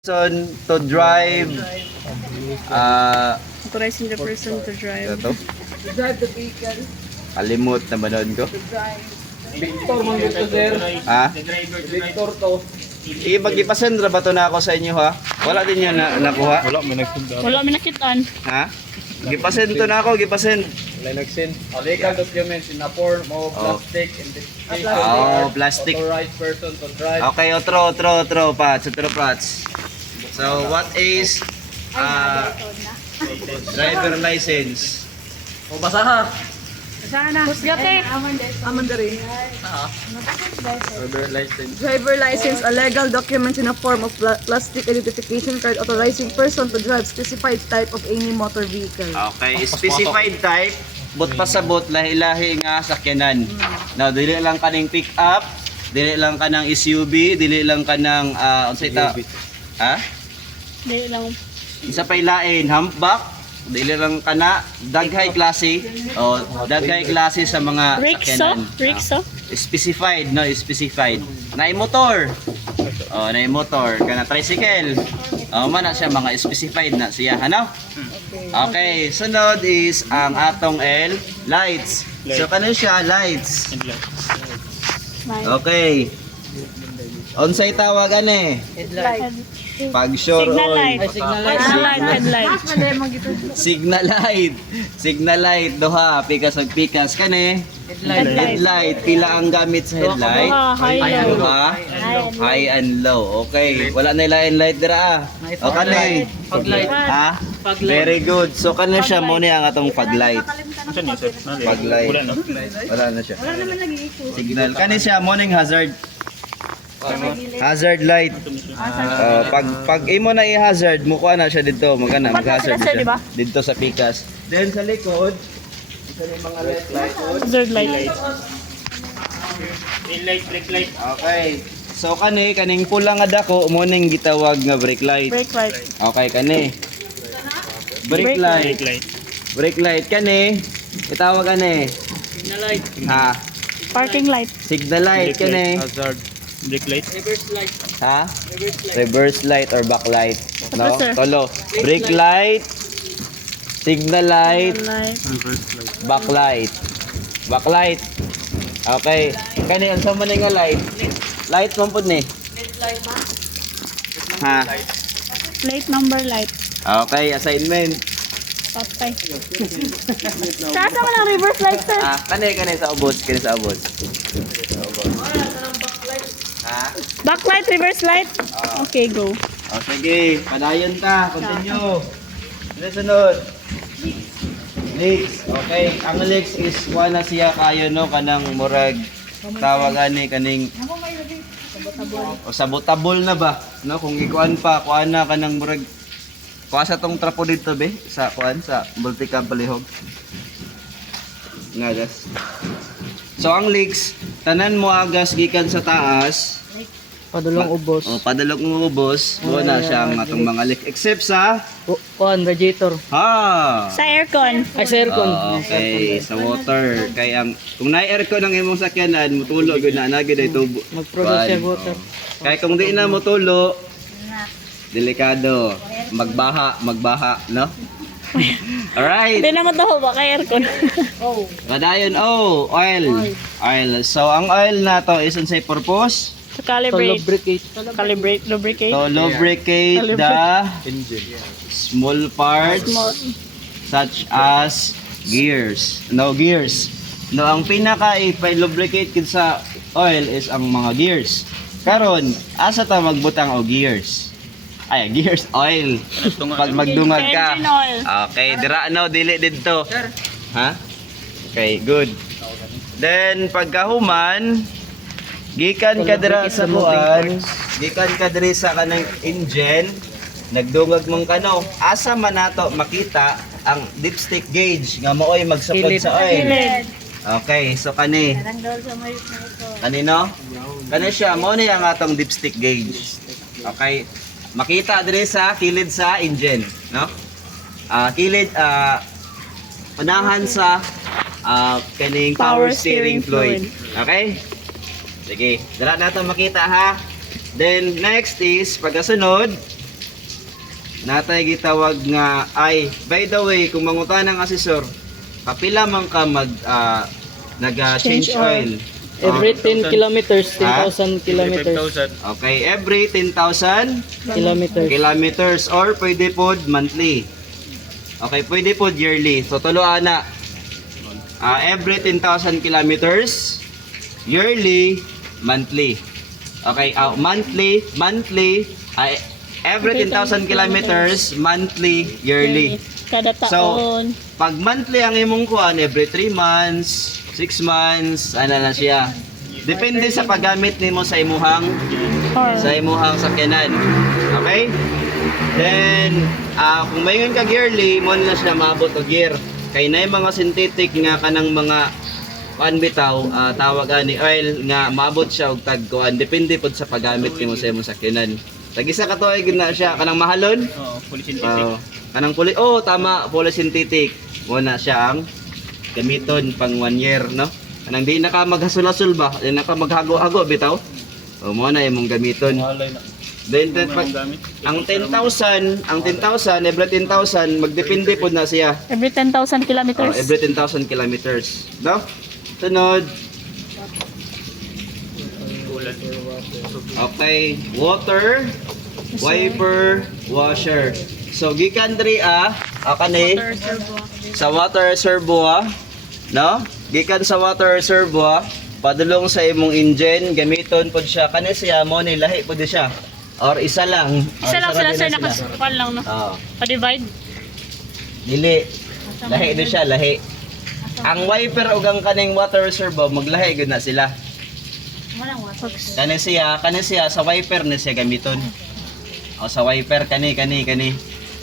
Person to drive Authorizing the person to drive. ito, To drive the vehicle. kalimot na ba nun ko? To drive. Victor man dito, sir. Ha? Victor to. Ipasendra ba to na ako sa inyo ha? Wala din yan na nakuha? Wala, may nagsunda. Wala may nakitaan. Ha? Gipasend to na ako, gipasend. Wala nagsin. Legal documents in a form of plastic identification. Oh, plastic. Authorized person to drive. Okay, otro, Pats. So, what is driver license? O, basa ha. Sana. Husgate. Amandari. Driver license. Driver license, a legal document in a form of plastic identification card authorizing person to drive specified type of any motor vehicle. Okay, specified type, but pasabot lahi-lahi nga sakyanan. Now, dili lang ka ng pick up, dili lang ka ng SUV, dili lang ka ng unsay ta? Ha? Dili lang. Isa pay lain, humpback, dili lang ka na daghay klase o daghay klase sa mga Rixo. sakyanan. Specified, no, specified. Naay motor. Oh, naay motor, kana tricycle. Oh, man na siya mga specified na siya, ano? Okay, sunod is ang atong L, lights. So kano siya, lights. Okay. Unsay tawagan eh? Pag sure Signal oil. light. Headlight. Signal light. Signal light doha pikas ug pikas kani. Headlight pila ang gamit sa headlight? High low. Duha. High and low. Okay. Wala na line light dira. O kani. Ha? Very good. So kani siya mo ni ang atong paglight. Paglight. Wala na siya. Signal. Kani siya morning hazard. Hazard light. Pag imo na i-hazard, mukha na siya dito, magana mag-hazard Sir, siya. diba? Dito sa pikas. Then sa likod, isa ni mga red light. Hazard light. Green light, brake light. Okay. So kaning pula nga dako mo ning gitawag nga brake light. Brake light. Okay kani. Brake light. Brake light kani. Itawag kani. Signal light. Ha. Parking light. Signal light kani. Hazard. Brake light. Reverse light. Ha? Reverse light or backlight. No? Tapos, sir? Tolo. Brake light. Signal light. Light. Reverse light. Backlight. Backlight. Okay. Kani ang sa man nga light. Light man pud ni. Ha. Plate number light. Okay, assignment. Patay. Saan mo lang reverse light, sir? Kani sa ubos, sa ubos. Ha? Backlight, reverse light. Okay, go. O sige, padayon ta, continue. Sunod. Leaks. Okay, ang leaks is wala siya kayo no kanang murag tawagan ni kaning o sabotable na ba no kung ikuan pa kuan na kanang murag kuha sa tong trapo dito be sa kuan sa multi-cab palihog nga gas. So ang leaks tanan mo agas gikan sa taas Padulong ubos. o padalok mo ubos wala siya ang atong mga leak except sa Kuan, radiator. Sa aircon. Ay, sa aircon. Okay, sa water. Kay ang kung na-aircon ang imong sakyanan, mutulo gyud na nagid ay tubo. Mag-produce siya water. Kay kung di na mutulo, delikado. Magbaha, no? Alright. Hindi naman daw ba kay aircon. Padayon, oil. So ang oil na to is unsay purpose? To To calibrate. lubricate. Lubricate. To lubricate the small parts Small. such as gears. No, ang pinaka i-lubricate kid sa oil is ang mga gears. Karon, asa ta magbutang og gears? Ay, gears oil. Pag magdungag ka. Engine oil. Okay, dira no dili didto. Ha? Okay, good. Then pagkahuman, gikan ka dira sa kuan, gikan ka diri sa kanang engine, nagdungag mong kano. Asa man nato makita ang dipstick gauge nga maoy magsukod sa oil. Kilid. Okay, so kani. Kanino? Kani siya mo ni ang atong dipstick gauge. Okay. Makita diri sa kilid sa engine, no? Kilid unahan sa kaning power steering fluid. Okay? Sige, dala nato makita ha. Then next is pagkasunod, natay gitawag nga ay, by the way, kung mangutan ng asesor, kapila man ka nag-change Change oil. Every 10 kilometers, 10,000 kilometers. Okay, every 10,000 kilometers or pwede po monthly. Okay, pwede po yearly. So tuluan na. Every 10,000 kilometers, yearly, monthly. Okay, monthly, every 10,000 kilometers, monthly, yearly. Kada taon. Pag monthly ang imong kuan, every 3 months, 6 months, ano na siya. Depende sa paggamit nimo sa imuhang sakyanan. Okay? Then, kung mayon ka yearly, mo na siya maabot og year. Kay nay mga synthetic nga kanang mga kuan bitaw, tawag ani oil nga maabot siya og tag kuan. Depende pod sa paggamit nimo sa imong sakyanan. Tag-isa ka tuig na siya kanang mahalon. fully synthetic. Kanang tama, synthetic. Mo na siya ang gamiton pang 1 year, no? Kanang di na ka maghasol-hasol ba? Di na ka maghago-hago bitaw. Mo na imong gamiton. Then ang 10,000, every 10,000 magdepende pod na siya. Every 10,000 kilometers. Every 10,000 kilometers, no? Sunod. Okay, water, wiper, washer. So gikan diri kani sa water reservoir, no? Gikan sa water reservoir, padulong sa imong engine, gamiton pod siya kani siya mo ni lahi pod siya. Or isa lang. Isa lang sila, sir. sila. Nakasukan lang, no? Oo. Pa-divide. Dili. Lahi do siya, lahi. Ang wiper ug ang kaning water reservoir maglahi gud na sila. Kani siya sa wiper na siya gamiton. O sa wiper kani.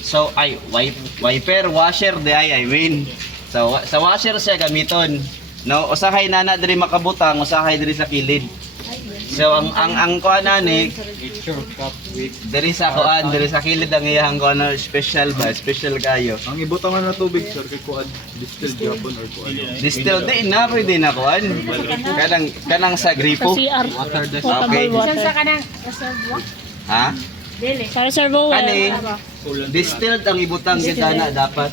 So ay wiper washer di I mean. So sa washer siya gamiton. No, usahay nana diri makabutang, usahay diri sa kilid. So ang kuan ani diri sa kilid ang iyang kuan special kayo. Ang ibutang na tubig sir kay kuan distilled Japan or kuan. Distilled din na pwede na kuan. Kanang sa gripo. Sa CR. Okay. Water. Ha? Sa reservoir. Kani distilled ang ibutang kita na dapat.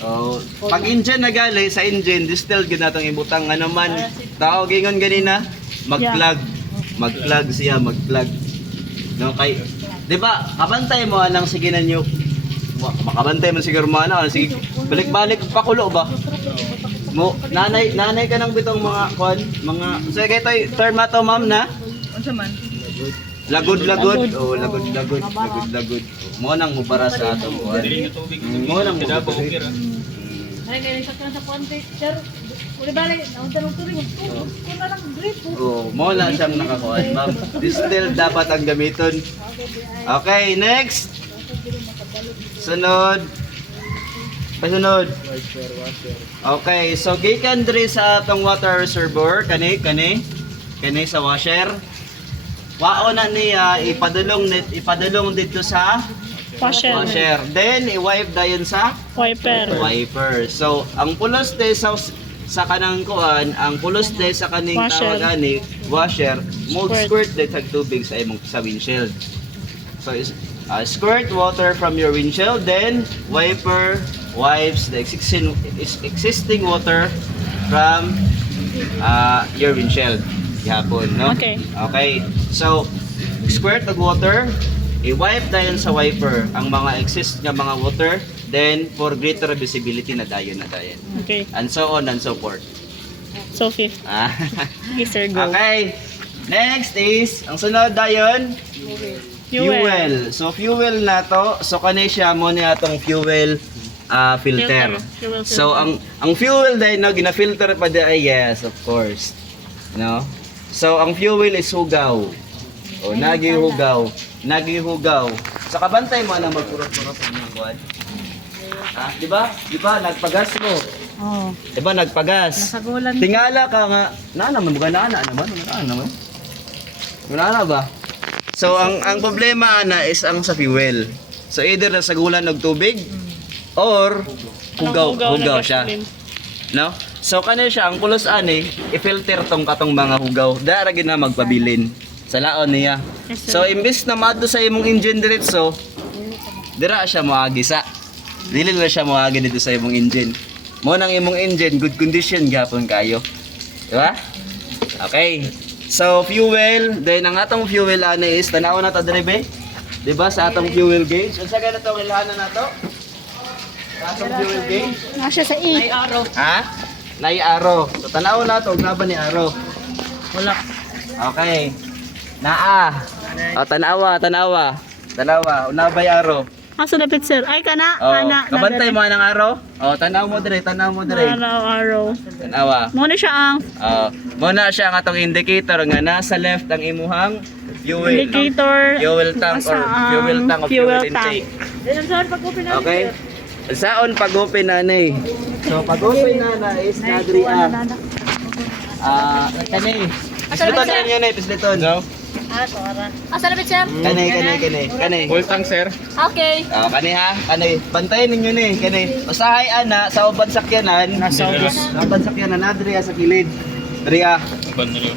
Oh, pag engine na gali sa engine distilled gid natong ibutang ano man. Tao gingon ganina mag-plug siya. No kay 'di ba? Kabantay mo anang sige nanyo. Makabantay man siguro mo ano, sige balik-balik pakulo ba? Mo nanay ka nang bitong mga kuan, mga sige tay term ato ma'am na. Unsa man? Lagod. Oh, lagod. Mo nang mubara sa atong kuan. Mo nang mubara. Ay, kaya sa konti, sir. Uli balik, ang tanong tuloy, kung na lang grip. Oh, mo na siyang nakakuan, ma'am. Distill dapat ang gamiton. Okay, next. Sunod. Okay, so gikan diri sa atong water reservoir kani sa washer. Wao na niya ipadulong dito sa washer. Then i-wipe dayon sa wiper. So ang pulos de sa kanang kuan, ang pulos de sa kaning tawagani washer, mo squirt de tag tubig sa imong sa windshield. So squirt water from your windshield, then wiper wipes the existing water from your windshield. Gihapon, no? Okay. So squirt of water, i-wipe dayon sa wiper ang mga exist nga mga water, then for greater visibility na dayon. Okay. And so on and so forth. Sophie. Yes, sir, go. Okay. Next is ang sunod dayon fuel. So fuel na to. So kani siya mo ni atong fuel filter. So ang fuel dahil no gina-filter pa di ay yes, of course. No? So ang fuel is hugaw. O nagihugaw. Sa kabantay mo na magpurot-purot ng kuan. Di ba? Nagpagas mo. Oh. Di ba nagpagas? Nakagulan. Tingala ka nga. Naman ba? So ang problema na is ang sa fuel. So either nasagulan og tubig or hugaw siya. No? So kani siya ang pulos ani i-filter tong katong mga hugaw. Dara gyud na magpabilin sa laon niya. So imbes na madto sa imong engine diretso, dira siya moagisa. Dili na siya moagi dito sa imong engine. Mo nang imong engine good condition gyapon kayo. Di ba? Okay. So fuel, then ang atong fuel ani is tanaw na ta dire be. Di ba sa atong fuel gauge? Unsa ka na to ilhanan nato? Sa atong fuel gauge? Nasa sa May araw. Ha? Nay aro. So tanaw na to laban ni aro. Wala. Okay. Naa. O tanawa. Unabay aro. Asa dapat sir? Ay kana, Oh, kabantay mo ng aro. Oh, tanaw mo dire. Araw. Tanawa. Mo na siya ang Oh, muna siya ang atong indicator nga nasa left ang imuhang fuel. indicator. Fuel tank or fuel tank of fuel intake. Then saan pag-open na? Okay? Saon pag-open na ni? So pag-open na is nadriya. Kani. Pisliton na yun pisliton. No? Asa dapat sir? Kani. Full tank, sir. Okay. Kani ha, kani. Bantayan ninyo ni, kani. Usahay ana sa uban sakyanan. Nasa ubos. Sa uban sakyanan nadriya sa kilid. Dria.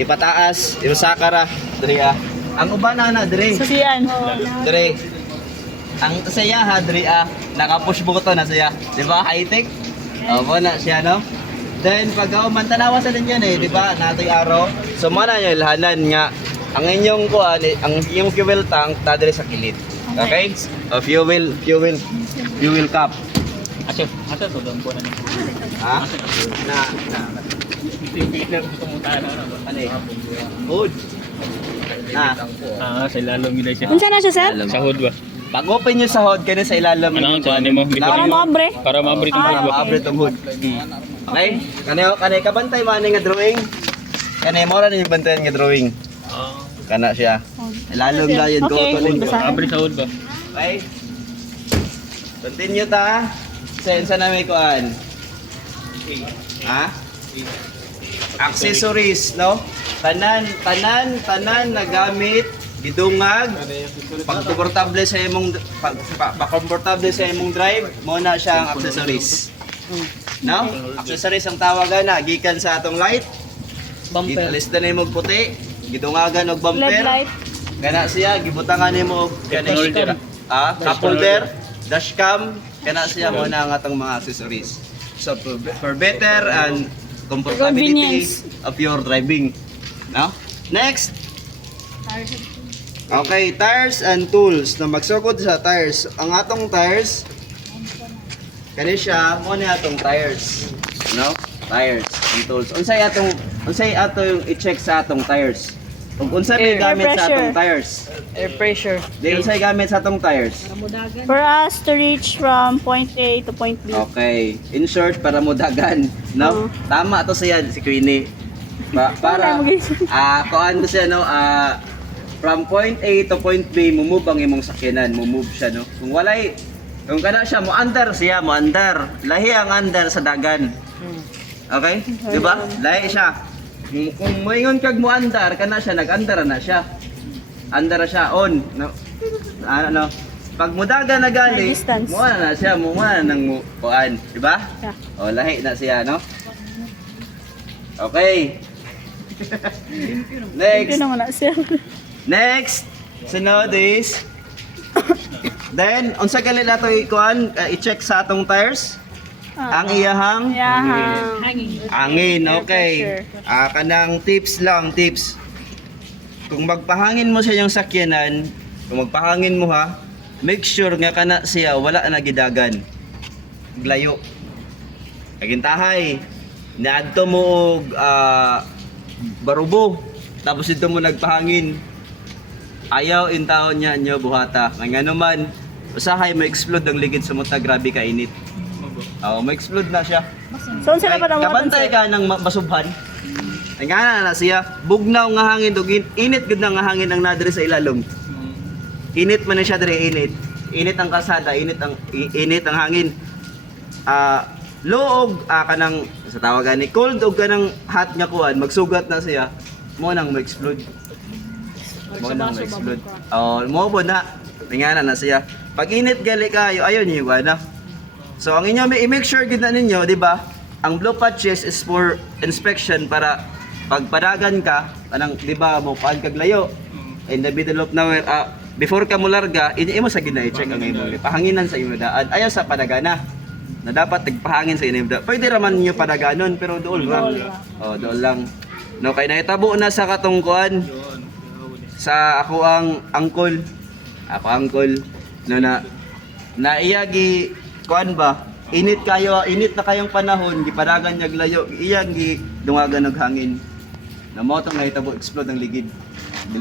Ipataas, iusakara, dria. Ang uban na dire. Sasiyan. Dire. Ang saya ha, dria. Naka-push button na siya. 'Di ba? High-tech. Mo na siya no. Then pag tanawa sa ninyo ni, 'di ba? Natoy araw. So mana yung ilhanan nga ang inyong kuan, ang inyong fuel tank ta dire sa kilid. Okay? Fuel cap. Asa to doon po na. Ha? Na. Ano eh? Hood. Na. Sa ilalom nila siya. Unsa na siya sir? Sa hood ba? Pag open nyo sa hood, kanya sa ilalim. Ano sa ano mo? Para mabre. Para mabre itong hood ba? Abre tong hood. Okay? Kanay kabantay man nga drawing. Kanay mo ra yung bantayan nga drawing. Kana siya. Ilalim na yun. Okay, Mabre sa hood ba? Okay? Continue ta. Sa na may kuan. Ha? Accessories, no? Tanan na gamit, gidungag, pagkomportable sa imong pagkomportable sa imong drive, mo na siya ang accessories. No? Accessories ang tawagan na gikan sa atong light. Bumper. Gitalisdan nimo og puti, gidungagan og bumper. LED light. Kana siya gibutangan nimo og Holder. cup holder, dashcam, kana siya mo na ang atong mga accessories. So for better and comfortability Convenience. of your driving. No? Next. Okay, tires and tools. Na magsukod sa tires. Ang atong tires kani siya mo na atong tires. No? Tires and tools. Unsay atong i-check sa atong tires? Kung unsay may Air gamit sa pressure. atong tires. Air pressure. Di unsay gamit sa atong tires. For us to reach from point A to point B. Okay. In short, para mo dagan. No? Tama to siya si Queenie. Para kuan to siya no, from point A to point B, mumove ang imong sakyanan, mumove siya no. Kung walay kung kada siya mo under siya, mo under. Lahi ang under sa dagan. Okay? Di ba? Lahi siya. Kung moingon kag mo under, kana siya nag-under na siya. Under na siya on. No? Ano? Pag mudaga na gali, Distance. mo na siya, mo na nang kuan, di ba? Yeah. O lahi na siya, no? Okay. Next. Yun naman na sir. Next. Sunod is then unsa gali nato ikuan i-check sa atong tires? Ang iyahang angin, okay. Kanang tips lang, tips. Kung magpahangin mo sa iyong sakyanan, kung magpahangin mo ha, make sure nga kana siya wala na gidagan. Glayo. Kagintahay. Naadto mo og barubo. Tapos dito mo nagpahangin. Ayaw in taon niya nyo buhata. Nga naman, usahay ma-explode ang ligid sa muta, grabe ka init. Ma-explode na siya. So, unsa na pa ang Kabantay ka ng basubhan. Ay nga na siya, bugnaw nga hangin, dog init gud na nga hangin ang nadre sa ilalom. Init man na siya dire, init. Init ang kalsada, init ang hangin. Loog kanang sa tawagan ni cold og kanang hot nga kuan, magsugat na siya, mo nang ma-explode. Mo nang ma-explode. Mo po na. Tingana na siya. Pag init gali kayo, ayaw niyo na. So ang inyo i-make sure gid na ninyo, di ba? Ang blue patches is for inspection para pag padagan ka, kanang di ba mo paan kag layo in the middle of nowhere, before ka mo larga, imo sa gina-check ang imong pahanginan sa imong daan. Ayaw sa padagana. Na dapat tigpahangin sa imong daan. Pwede raman niyo padaganon pero dool lang. Oh, dool lang. No, kay nahitabo na sa katungkuan sa ako ang angkol. Ako angkol no na iyagi kuan ba? Init na kayong panahon, gipadagan niya layo, iyang gi dungagan og hangin. Na mo tong nahitabo explode ang ligid.